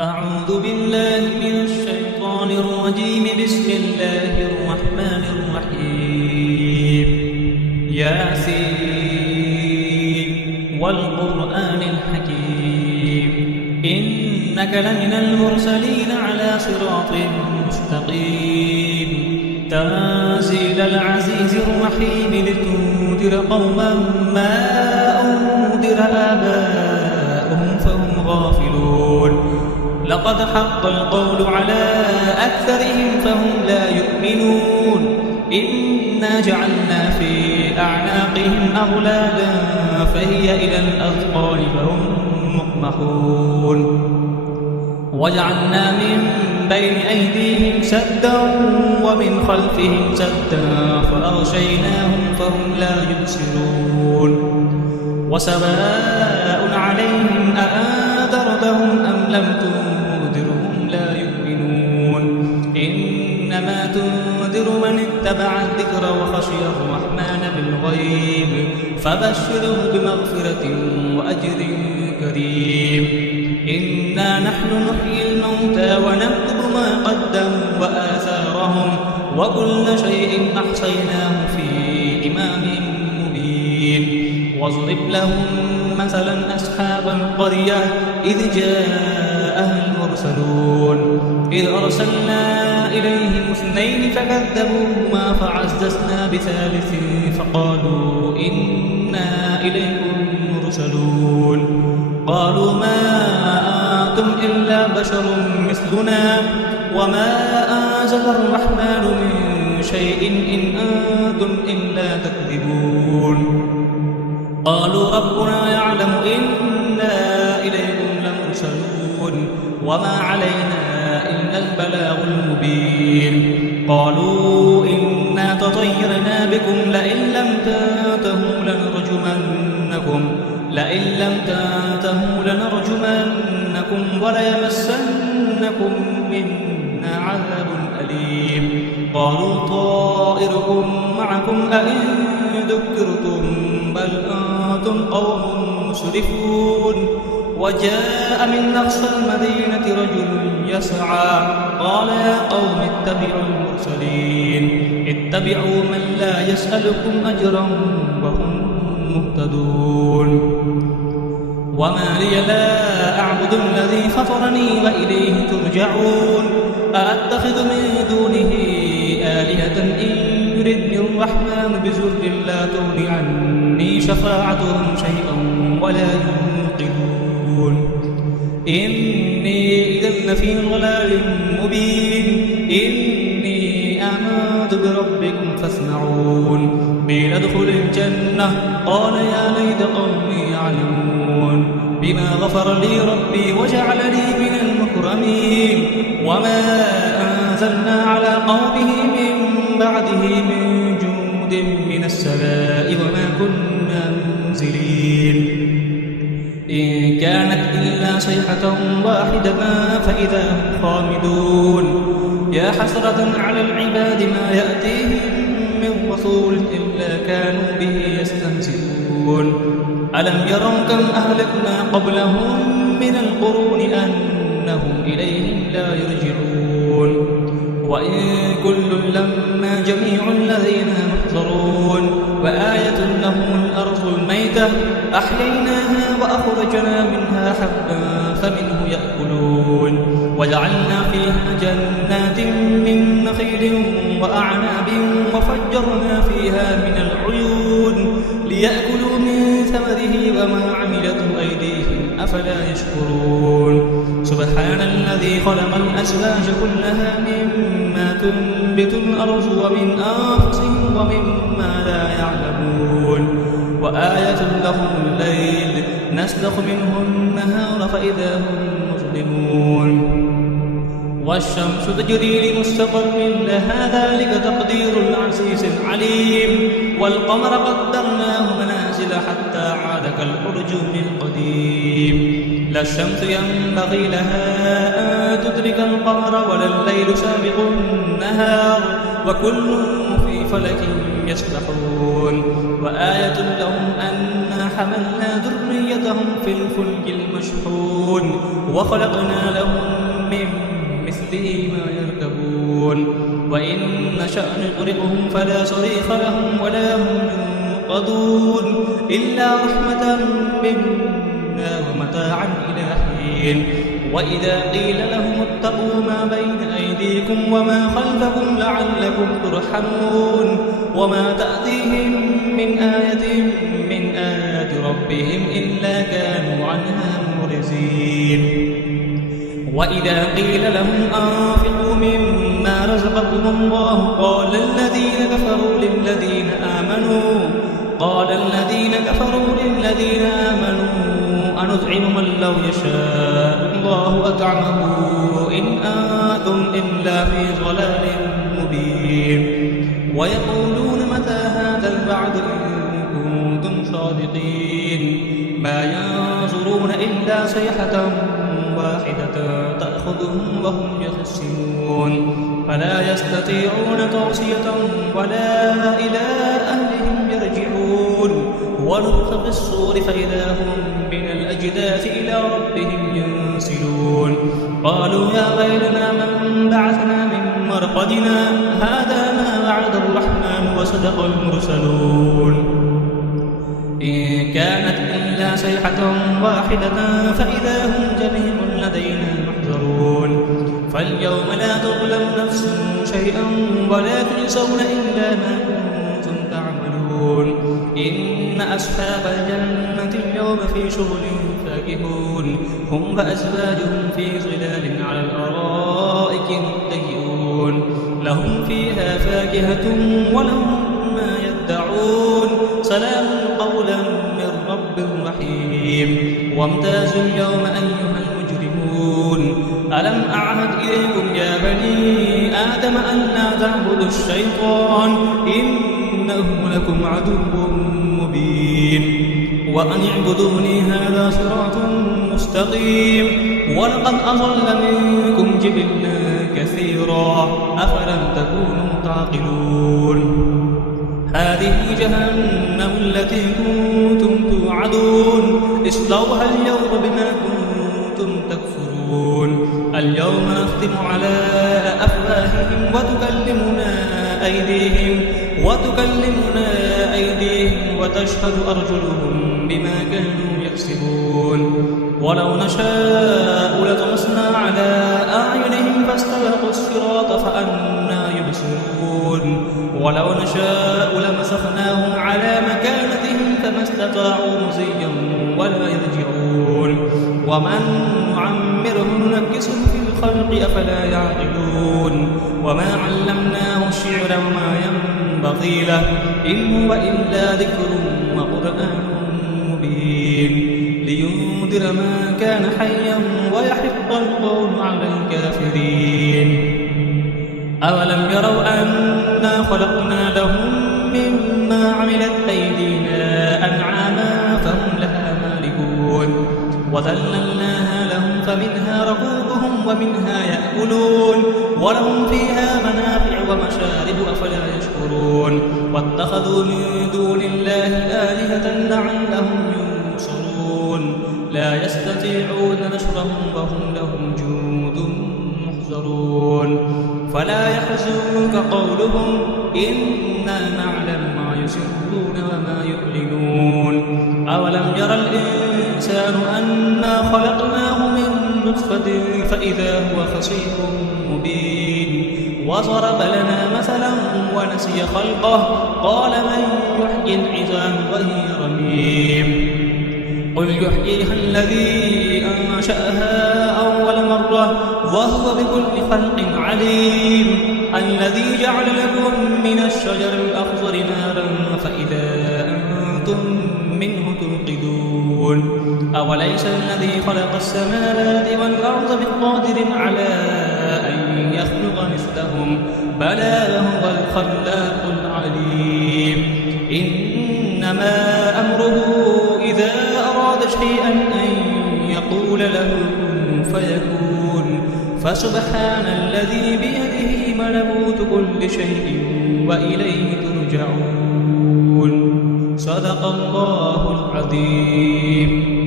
أعوذ بالله من الشيطان الرجيم. بسم الله الرحمن الرحيم. ياسين والقرآن الحكيم إنك لمن المرسلين على صراط مستقيم تنزيل العزيز الرحيم لتنذر قوما ما أنذر آباؤهم فهم غافلون. لقد حق القول على أكثرهم فهم لا يؤمنون. إنا جعلنا في أعناقهم أغلالا فهي إلى الأذقان فهم مقمحون. وجعلنا من بين أيديهم سدا ومن خلفهم سدا فأغشيناهم فهم لا يبصرون. وسواء عليهم أأنذرتهم أم لم تنذرهم لا يؤمنون. إنما تنذر من اتبع الذكر وخشي الرحمن بالغيب فبشره بمغفرة وأجر كريم. إنا نحن نحيي الموتى ونكتب ما قدموا وآثارهم وكل شيء أحصيناه في إمام مبين. واضرب لهم مثلا أصحاب القرية إذ جاءها المرسلون إذ أرسلنا إليهم 2 فكذبوهما فعززنا بثالث فقالوا إنا إليكم مرسلون. قالوا ما أنتم إلا بشر مثلنا وما أنزل الرحمن من شيء إن أنتم إلا تكذبون. قالوا ربنا يعلم إنا إليكم لمرسلون وما علينا إلا البلاغ المبين. قالوا إنا تطيرنا بكم لئن لم تنتهوا لنرجمنكم وليمسنكم منا عذاب أليم. قالوا طائركم معكم أئن ذكرتم بل أنتم قوم مسرفون. وجاء من أقصى المدينة رجل يسعى قال يا قوم اتبعوا المرسلين اتبعوا من لا يسألكم أجرا وهم مهتدون. وما لي لا أعبد الذي فطرني وإليه ترجعون. أأتخذ من دونه آلهة إن يردني الرحمن بضر لا تغن عني شفاعتهم شيئا ولا ينقذون. إني إذا لفي ضلال مبين. إني آمنت بربكم فاسمعون. قيل ادخل الجنة قال يا ليت قومي يعلمون بما غفر لي ربي وجعلني من المكرمين. وما أنزلنا على قومه من بعده من جند من السماء وما كنا منزلين. إن كانت إلا صيحة واحدة فإذا هم خامدون. يا حسرة على العباد ما يأتيهم من رسول إلا كانوا به يستهزئون. ألم يروا كم أهلكنا قبلهم من القرون أنهم إليهم لا يرجعون. وإن كل لما جميع الذين محضرون. وآية لهم الأرض الميتة أحييناها وأخرجنا منها حبا فمنه يأكلون. وجعلنا فيها جنات من نخيل وأعناب وفجرنا فيها من العيون ليأكلوا من ثمره وما عملته أيديهم أفلا يشكرون. سبحان الذي خلق الأزواج كلها مما تنبت الأرض ومن أنفسهم ومما لا يعلمون. وآية لهم الليل نسلخ منه النهار فإذا هم مظلمون. والشمس تجري لمستقر لها ذلك تقدير العزيز العليم. والقمر قدرناه منازل حتى عاد كالأرجون القديم. لا الشمس ينبغي لها أن تدرك القمر ولا الليل سابق النهار وكل في فلك يسبحون. وآية لهم أنا حملنا ذريتهم في الفلك المشحون وخلقنا لهم نشأ نغرقهم فلا صريخ لهم ولا هم ينقذون إلا رحمة منا ومتاعا إلى حين. وإذا قيل لهم اتقوا ما بين أيديكم وما خلفكم لعلكم ترحمون وما تأتيهم من آية من آيات ربهم إلا كانوا عنها معرضين. وإذا قيل لهم أنفقوا مما رزقكم الله قال الذين كفروا للذين آمنوا أنطعم من لو يشاء الله أطعمه إن أنتم إلا في ضلال مبين. ويقولون متى هذا الوعد إن كنتم صادقين ما ينظرون إلا صيحة واحدة تأخذهم وهم يخسرون فلا يستطيعون توصية ولا إلى أهلهم يرجعون. ونفخ في الصور فإذا هم من الأجداث إلى ربهم ينسلون قالوا يا ويلنا من بعثنا من مرقدنا هذا ما وعد الرحمن وصدق المرسلون إن كانت إلا صيحة واحدة فإذا هم جميع لدينا محضرون. فاليوم لا تظلم نفس شيئا ولا تجزون إلا ما كنتم تعملون. إن أصحاب الجنة اليوم في شغل فاكهون هم وأزواجهم في ظلال على الأرائك متكئون لهم فيها فاكهة ولهم ما يدعون سلام قولا من رب رحيم. وامتازوا اليوم أيها المجرمون ألم أعهد إليكم يا بني آدم أن لا تعبدوا الشيطان إنه لكم عدو مبين. وأن اعبدوني هذا صراط مستقيم. ولقد أضل منكم جبلا كثيرا أفلم تكونوا تعقلون. هذه جهنم التي كنتم توعدون اصلوها اليوم بما كنتم تكفرون. اليوم نختم على أفواههم وتكلمنا أيديهم وتشهد أرجلهم بما كانوا يكسبون. ولو نشاء لطمسنا على أعينهم فاستبقوا الصراط فأنى يبصرون. ولو نشاء لمسخناهم على مكانتهم فما استطاعوا مضيا ولا يرجعون. ومن نعمره ننكسه في الخلق أفلا يعقلون. وما علمناه الشعر وما ينبغي له إن هو إلا ذكر وقرآن مبين لينذر من كان حيا ويحق القول على الكافرين. أولم يروا أنا خلقنا لهم مما عملت أيدينا أنعاما فهم لها مالكون وذللناها لهم فمنها ركوبهم ومنها يأكلون ولهم فيها منافع ومشارب أفلا يشكرون. واتخذوا من دون الله آلهة لعلهم ينصرون لا يستطيعون نصرهم وهم لهم جند محضرون. فلا يحزنك قولهم إنا نعلم ما يسرون وما يعلنون. أولم يرى الإنسان أنا خلقناه من نطفة فإذا هو خصيم مبين. وضرب لنا مثلا ونسي خلقه قال من يحيي العظام وهي رميم. قل يحييها الذي أنشأها أول مرة وهو بكل خلق عليم. الذي جعل لكم من الشجر الأخضر نارا فإذا أنتم منه توقدون. أوليس الذي خلق السماوات والأرض بقادر على أن يخلق مثلهم بلى هو الخلاق العليم. إنما أمره إذا أراد شيئا أن يقول له كن فيكون. فسبحان الذي بيده ملكوت كل شيء وإليه ترجعون. صدق الله العظيم.